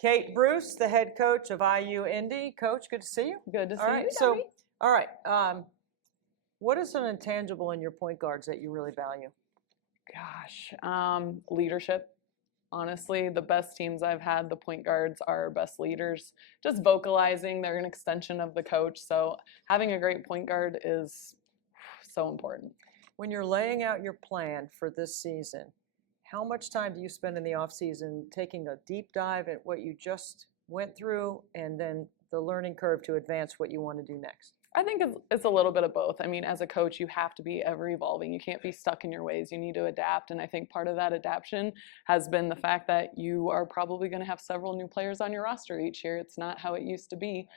Kate Bruce, the head coach of IU Indy. Coach, good to see you. Good to see All right, you, so, Debbie. all right, what is an intangible in your point guards that you really value? Gosh, leadership. Honestly, the best teams I've had, the point guards are best leaders. Just vocalizing, they're an extension of the coach. So having a great point guard is so important. When you're laying out your plan for this season, how much time do you spend in the off season taking a deep dive at what you just went through and then the learning curve to advance what you want to do next? I think it's a little bit of both. I mean, as a coach, you have to be ever evolving. You can't be stuck in your ways. You need to adapt. And I think part of that adaptation has been the fact that you are probably going to have several new players on your roster each year. It's not how it used to be.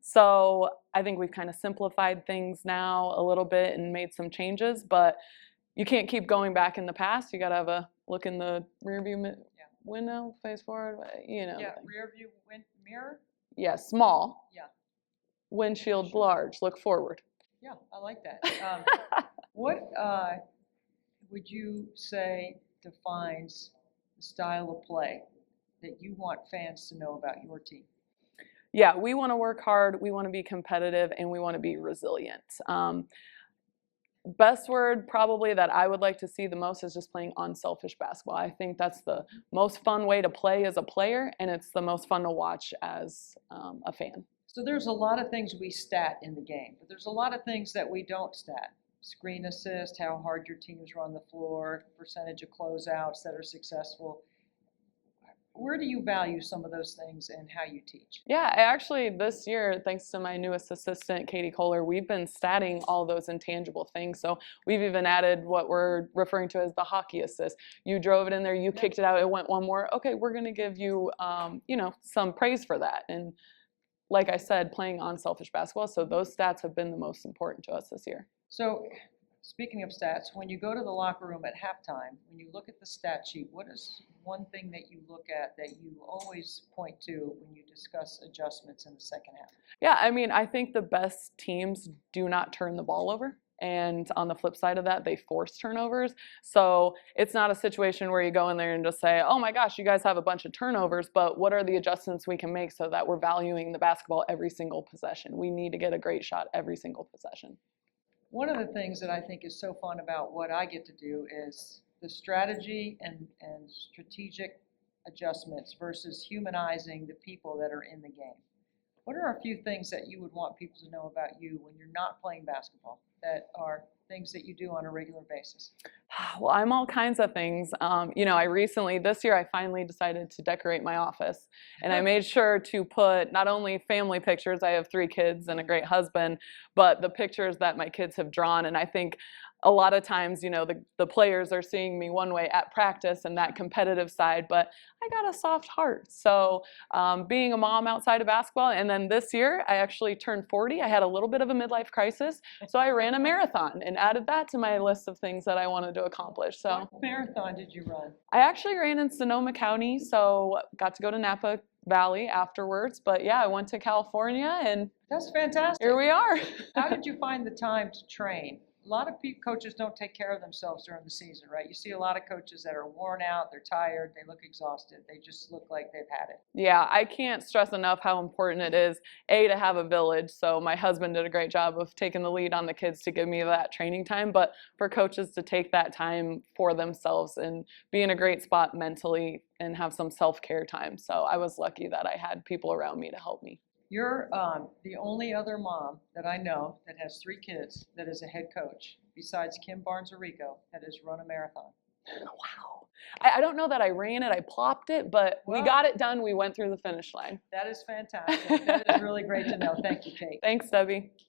So I think we've kind of simplified things now a little bit and made some changes, but you can't keep going back in the past. You got to have a look in the rearview window, face forward, Yeah, rear view mirror? Yeah, small. Yeah. Windshield large, look forward. Yeah, I like that. What would you say defines the style of play that you want fans to know about your team? Yeah, we want to work hard, we want to be competitive, and we want to be resilient. Best word probably that I would like to see the most is just playing unselfish basketball. I think that's the most fun way to play as a player, and it's the most fun to watch as a fan. So there's a lot of things we stat in the game, but there's a lot of things that we don't stat. Screen assist, how hard your teams run the floor, percentage of closeouts that are successful. Where do you value some of those things and how you teach? Yeah, I actually this year, thanks to my newest assistant, Katie Kohler, we've been statting all those intangible things. So we've even added what we're referring to as the hockey assist. You drove it in there, you kicked it out, it went one more. Okay, we're going to give you, some praise for that. And like I said, playing unselfish basketball. So those stats have been the most important to us this year. So speaking of stats, when you go to the locker room at halftime, when you look at the stat sheet, what is one thing that you look at that you always point to when you discuss adjustments in the second half? Yeah, I mean, I think the best teams do not turn the ball over. And on the flip side of that, they force turnovers. So it's not a situation where you go in there and just say, oh my gosh, you guys have a bunch of turnovers, but what are the adjustments we can make so that we're valuing the basketball every single possession? We need to get a great shot every single possession. One of the things that I think is so fun about what I get to do is the strategy and strategic adjustments versus humanizing the people that are in the game. What are a few things that you would want people to know about you when you're not playing basketball that are things that you do on a regular basis? Well, I'm all kinds of things. This year I finally decided to decorate my office. And I made sure to put not only family pictures, I have 3 kids and a great husband, but the pictures that my kids have drawn. And I think a lot of times, the players are seeing me one way at practice and that competitive side, but I got a soft heart. So being a mom outside of basketball, and then this year I actually turned 40. I had a little bit of a midlife crisis, so I ran a marathon and added that to my list of things that I wanted to accomplish. So what marathon did you run? I actually ran in Sonoma County, so got to go to Napa Valley afterwards. But yeah, I went to California, and that's fantastic. Here we are. How did you find the time to train? A lot of coaches don't take care of themselves during the season, right? You see a lot of coaches that are worn out, they're tired, they look exhausted, they just look like they've had it. Yeah, I can't stress enough how important it is, to have a village. So my husband did a great job of taking the lead on the kids to give me that training time, but for coaches to take that time for themselves and be in a great spot mentally and have some self-care time. So I was lucky that I had people around me to help me. You're the only other mom that I know that has 3 kids that is a head coach, besides Kim Barnes-Arico, that has run a marathon. Wow. I don't know that I ran it, I plopped it, but we got it done. We went through the finish line. That is fantastic. That is really great to know. Thank you, Kate. Thanks, Debbie.